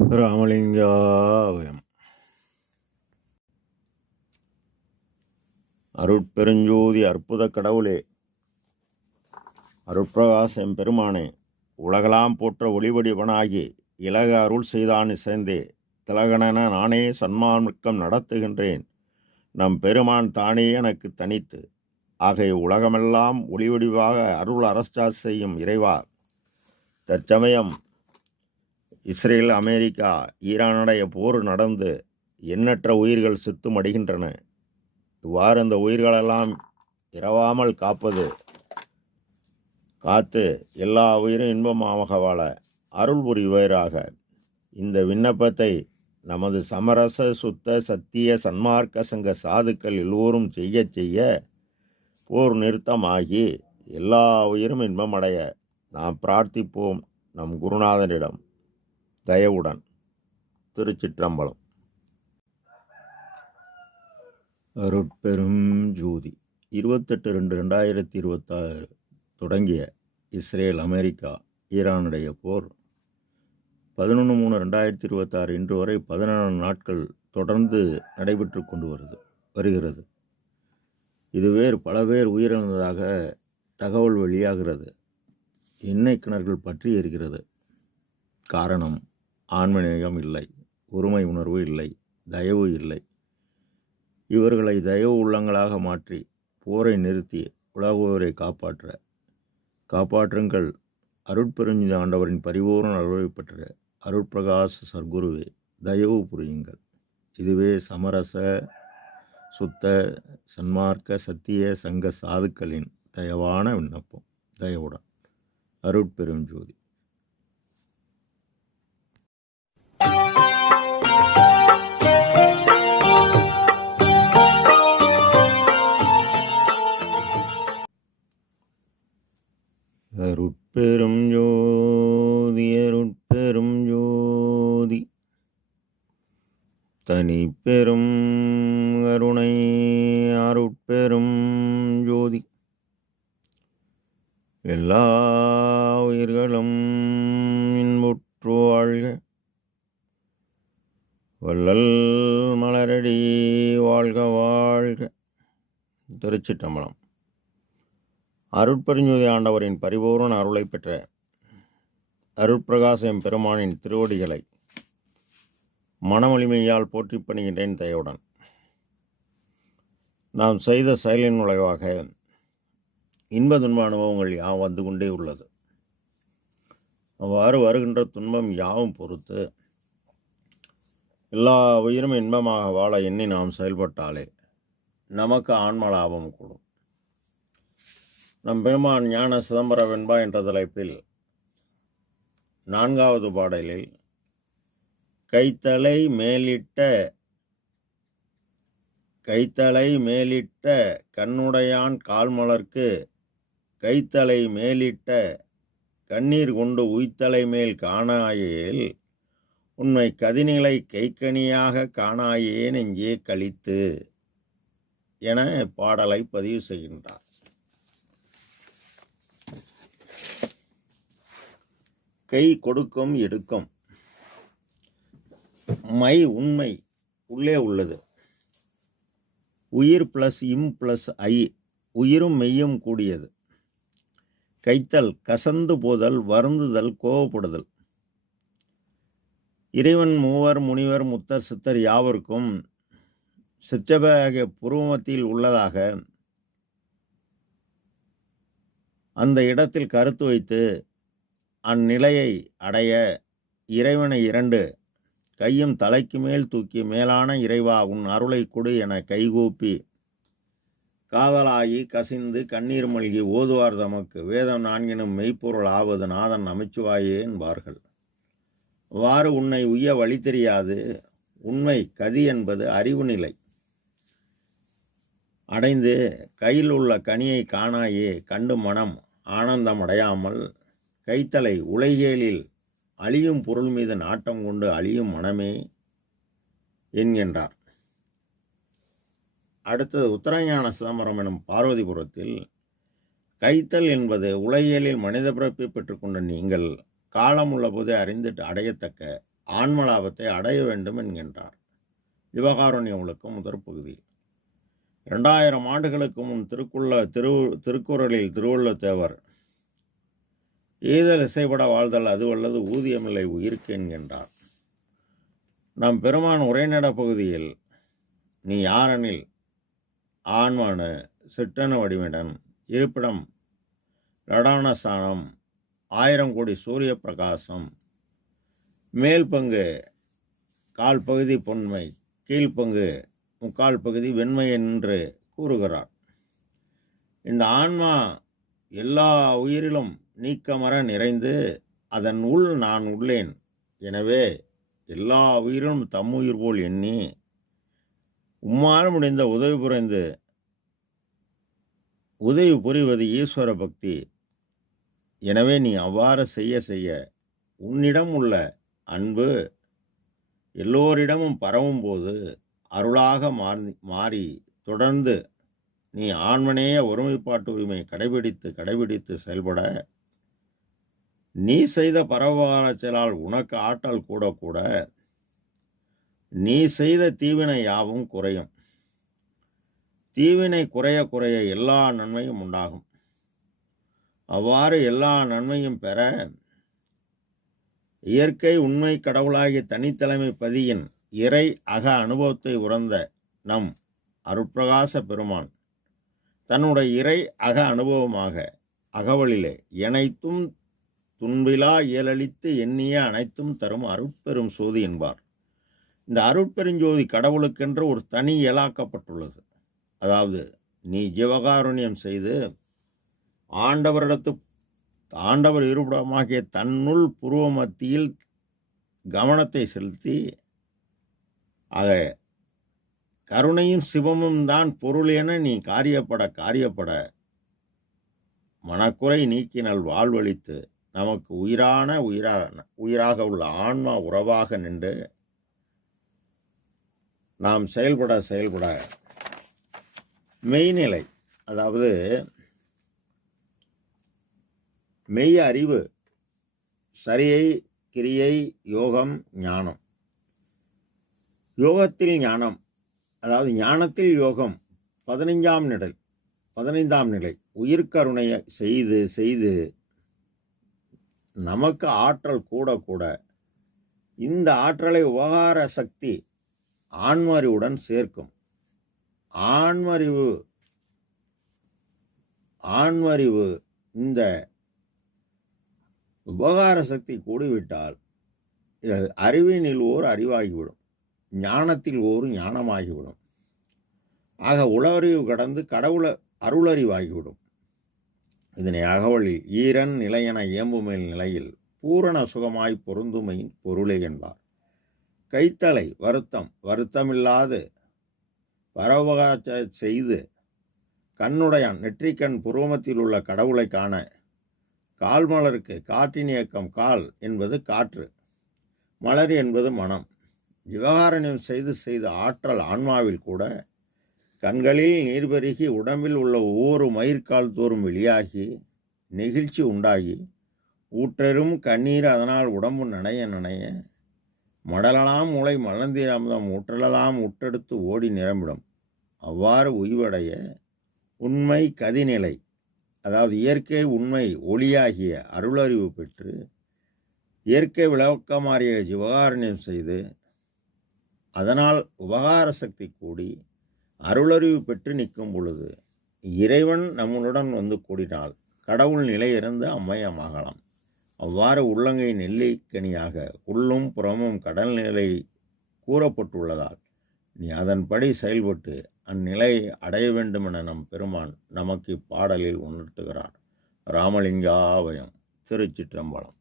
ராமலிங்காவயம். அருட்பெருஞ்சோதி அற்புத கடவுளே, அருட்பிரகாசம் பெருமானே, உலகலாம் போற்ற ஒளிவடிவனாகி இலக அருள் செய்தான் இசைந்தே திலகணன நானே சன்மார்க்கம் நடத்துகின்றேன். நம் பெருமான் தானே எனக்கு தனித்து ஆகிய உலகமெல்லாம் ஒளிவடிவாக அருள் அரசா செய்யும் இறைவா, தற்சமயம் இஸ்ரேல், அமெரிக்கா, ஈரானுடைய போர் நடந்து எண்ணற்ற உயிர்கள் செத்து மடிகின்றன. இவ்வாறு அந்த உயிர்களெல்லாம் இரவாமல் காத்து எல்லா உயிரும் இன்பமாக வாழ அருள் புரிவராக. இந்த விண்ணப்பத்தை நமது சமரச சுத்த சத்திய சன்மார்க்க சங்க சாதுக்கள் எல்லோரும் செய்ய போர் நிறுத்தமாகி எல்லா உயிரும் இன்பமடைய நாம் பிரார்த்திப்போம் நம் குருநாதனிடம் தயவுடன். திருச்சிற்றம்பலம். அருட்பெரும் ஜோதி 28/2/2026 தொடங்கிய இஸ்ரேல், அமெரிக்கா, ஈரானுடைய போர் 11/3/2026 இன்று வரை 14 நாட்கள் தொடர்ந்து நடைபெற்று கொண்டு வருகிறது. இதுவே பல பேர் உயிரிழந்ததாக தகவல் வெளியாகிறது. எண்ணெய் கிணறுகள் பற்றி எரிகிறது. காரணம், ஆன்மநேயம் இல்லை, ஒருமை உணர்வு இல்லை, தயவு இல்லை. இவர்களை தயவு உள்ளங்களாக மாற்றி போரை நிறுத்தி உலகோரை காப்பாற்றுங்கள். அருட்பெருஞ்சோதி ஆண்டவரின் பரிபூர்ண அருளை பெற்ற அருட்பிரகாச சர்க்குருவே, தயவு புரியுங்கள். இதுவே சமரச சுத்த சன்மார்க்க சத்திய சங்க சாதுக்களின் தயவான விண்ணப்பம். தயவுடன். அருட்பெருஞ்சோதி. அருட்பெரும் ஜோதி அருட்பெரும் ஜோதி தனி பெரும் கருணை அருட்பெரும் ஜோதி எல்லா உயிர்களும் இன்புற்று வாழ்க. வள்ளல் மலரடி வாழ்க வாழ்க. திருச்சிற்றம்பலம். அருட்பெருஞ்சோதி ஆண்டவரின் பரிபூர்ண அருளை பெற்ற அருட்பிரகாசம் பெருமானின் திருவடிகளை மனமொழிமையால் போற்றி பணிகின்றேன் தயவுடன். நாம் செய்த செயலின் விளைவாக இன்ப துன்ப அனுபவங்கள் யாவும் வந்து கொண்டே உள்ளது. அவ்வாறு வருகின்ற துன்பம் யாவும் பொறுத்து எல்லா உயிரும் இன்பமாக வாழ எண்ணி நாம் செயல்பட்டாலே நமக்கு ஆன்ம லாபம் கூடும். நம் பெருமான் ஞான சிதம்பர வெண்பா என்ற தலைப்பில் 4வது பாடலில் கைத்தலை மேலிட்ட கண்ணுடையான் கால்மலர்க்கு கைத்தலை மேலிட்ட கண்ணீர் கொண்டு உய்த்தலை மேல் காணாயேல் உண்மை கதிநிலை கைக்கணியாக காணாயே நெஞ்சே கழித்து என பாடலை பதிவு செய்கின்றார். கை கொடுக்கும் எடுக்கும் மை உண்மை உள்ளே உள்ளது. உயிர் பிளஸ் இம் பிளஸ் ஐ, உயிரும் மெய்யும் கூடியது. கைத்தல் கசந்து போதல், வருந்துதல், கோபப்படுதல். இறைவன் மூவர் முனிவர் முத்தர் சித்தர் யாவருக்கும் சிற்றப புருவமத்தில் உள்ளதாக அந்த இடத்தில் கருத்து வைத்து அந்நிலையை அடைய இறைவனை 2 கையும் தலைக்கு மேல் தூக்கி மேலான இறைவா உன் அருளை கொடு என கைகூப்பி காதலாகி கசிந்து கண்ணீர் மல்கி ஓதுவார் தமக்கு வேதம் 4 மெய்ப்பொருள் ஆவது நாதன் அமைச்சுவாயே என்பார்கள். அவ்வாறு உன்னை உய்ய வழி தெரியாது. உண்மை கதி என்பது அறிவு நிலை அடைந்து கையில் உள்ள கனியை காணாயே கண்டு மனம் ஆனந்தம் அடையாமல் கைத்தலை உலகியலில் அழியும் பொருள் மீது நாட்டம் கொண்டு அழியும் மனமே என்கின்றார். அடுத்தது உத்தரஞான சிதம்பரம் எனும் பார்வதிபுரத்தில் கைத்தல் என்பது உலகியலில் மனித பிறப்பை பெற்றுக்கொண்ட நீங்கள் காலம் உள்ள போதே அறிந்துட்டு அடையத்தக்க ஆன்ம லாபத்தை அடைய வேண்டும் என்கின்றார் ஜீவகாருண்ய ஒழுக்கம் முதற் பகுதி. 2000 ஆண்டுகளுக்கு முன் திருக்குறளில் திருவள்ளுவர் தேவர் ஈதல் இசைப்பட வாழ்தல் அதுவல்லது ஊதியமில்லை உயிர்க்கு என்கின்றார். நம் பெருமான் உரைநட பகுதியில் நீ யாரெனில் ஆன்மானு சிற்றணு வடிவிடன் இருப்பிடம் லடானஸ்தானம் 1000 கோடி சூரிய பிரகாசம் மேல் பங்கு 1/4 பகுதி பொன்மை கீழ்ப்பங்கு 3/4 பகுதி வெண்மை என்று கூறுகிறார். இந்த ஆன்மா எல்லா உயிரிலும் நீக்கமர நிறைந்து அதன் உள் நான் உள்ளேன். எனவே எல்லா உயிரும் தம்முயிர் போல் எண்ணி உம்மால் முடிந்த உதவி புரிவது ஈஸ்வர பக்தி. எனவே நீ அவ்வாறு செய்ய செய்ய உன்னிடம் உள்ள அன்பு எல்லோரிடமும் பரவும் போது அருளாக மாறி தொடர்ந்து நீ ஆன்மநேய ஒருமைப்பாட்டு உரிமை கடைபிடித்து செயல்பட நீ செய்த பரவகார செயலால் உனக்கு ஆற்றல் கூட நீ செய்த தீவினை யாவும் குறையும். தீவினை குறைய எல்லா நன்மையும் உண்டாகும். அவ்வாறு எல்லா நன்மையும் பெற இயற்கை உண்மை கடவுளாகிய தனித்தலைமை பதியின் இறை அக அனுபவத்தை உறந்த நம் அருட்பிரகாச பெருமான் தன்னுடைய இறை அக அனுபவமாக அகவலிலே எனைத்தும் துன்பிலா இயலளித்து எண்ணிய அனைத்தும் தரும் அருட்பெரும் சோதி என்பார். இந்த அருட்பெருஞ்சோதி கடவுளுக்கென்று ஒரு தனி இயலாக்கப்பட்டுள்ளது. அதாவது நீ ஜீவகாருண்யம் செய்து ஆண்டவர் இருப்பிடமாகிய தன்னுள் புருவ மத்தியில் கவனத்தை செலுத்தி ஆக கருணையும் சிவமும் தான் பொருள் என நீ காரியப்பட மனக்குறை நீக்கினல் வாழ்வழித்து நமக்கு உயிராக உள்ள ஆன்மா உறவாக நின்று நாம் செயல்பட மெய்நிலை, அதாவது மெய் அறிவு, சரியை, கிரியை, யோகம், ஞானம். யோகத்தில் ஞானம், அதாவது ஞானத்தில் யோகம் 15ஆம் நிலை உயிர்கருணையை செய்து நமக்கு ஆற்றல் கூட இந்த ஆற்றலை உபகார சக்தி ஆன்மறிவுடன் சேர்க்கும். ஆன்மறிவு இந்த உபகார சக்தி கூடிவிட்டால் அறிவினில் ஓர் அறிவாகிவிடும், ஞானத்தில் ஓர் ஞானமாகிவிடும். ஆக உளறிவு கடந்து கடவுள அருளறிவாகிவிடும். இதனை அகவலில் ஈரன் நிலையென இயம்புமேல் நிலையில் பூரண சுகமாய் பொருந்துமையின் பொருளே என்பார். கைத்தலை வருத்தமில்லாது பரவகாச்ச செய்து கண்ணுடையான் நெற்றிக்கண் புருவமத்தில் உள்ள கடவுளை காண கால்மலருக்கு காற்றின் இயக்கம் கால் என்பது காற்று, மலர் என்பது மனம். விவகாரணியம் செய்து ஆற்றல் ஆன்மாவில் கூட கண்களில் நீர் பெருகி உடம்பில் உள்ள ஒவ்வொரு மயிர்கால் தோறும் வெளியாகி நெகிழ்ச்சி உண்டாகி ஊற்றரும் கண்ணீர் அதனால் உடம்பு நனைய மடலலாம் மூளை மலர்ந்தீர் அமுதம் ஊற்றலாம் உட்டெடுத்து ஓடி நிரம்பிடும். அவ்வாறு உய்வடைய உண்மை கதிநிலை, அதாவது இயற்கை உண்மை ஒளியாகிய அருளறிவு பெற்று இயற்கை விளக்கமாறிய ஜீவகாருண்யம் செய்து அதனால் உபகார சக்தி கூடி அருளறிவு பெற்று நிற்கும் பொழுது இறைவன் நம்மளுடன் வந்து கூடினால் கடவுள் நிலையிருந்து அம்மையமாகலாம். அவ்வாறு உள்ளங்கை நெல்லிக்கனியாக உள்ளும் புறமும் கடல் நிலை கூறப்பட்டுள்ளதால் நீ அதன்படி செயல்பட்டு அந்நிலையை அடைய வேண்டுமென நம் பெருமான் நமக்கு இப்பாடலில் உணர்த்துகிறார். ராமலிங்காபயம். திருச்சிற்றம்பலம்.